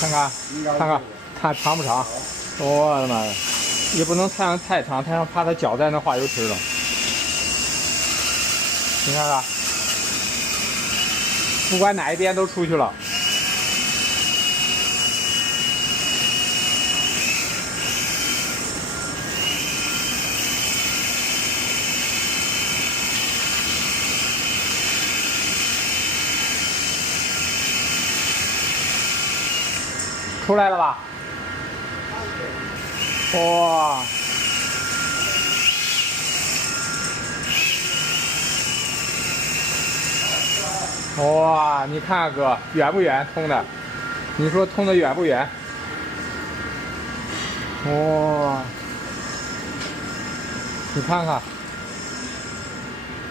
看看，看看，看长不长？我的妈呀！也不能太阳太长，太阳怕它脚在那化油池了。你看看，不管哪一边都出去了。出来了吧？哇！哇！你看哥，远不远？通的？你说通的远不远？哇！你看看，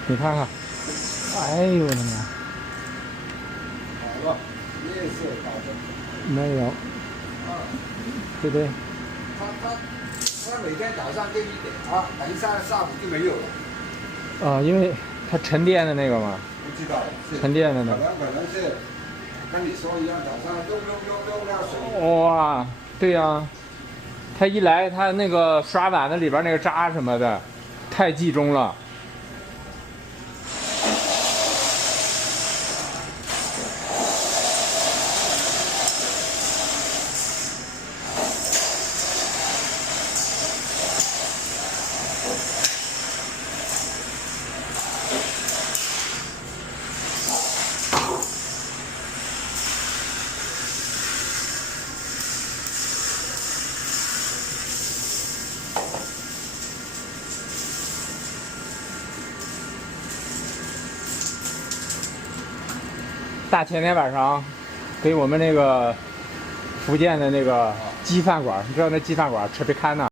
你看看，哎呦我的妈！好了，夜色大灯。没有。对对。他每天早上给你点啊，等一下下午就没有了。因为它沉淀的那个嘛。不知道。沉淀的那个。可能是跟你说一样，早上用那水。哇，对呀、它一来，它那个刷碗的里边那个渣什么的，太集中了。大前天晚上，给我们那个福建的那个鸡饭馆，你知道那鸡饭馆特别看呐。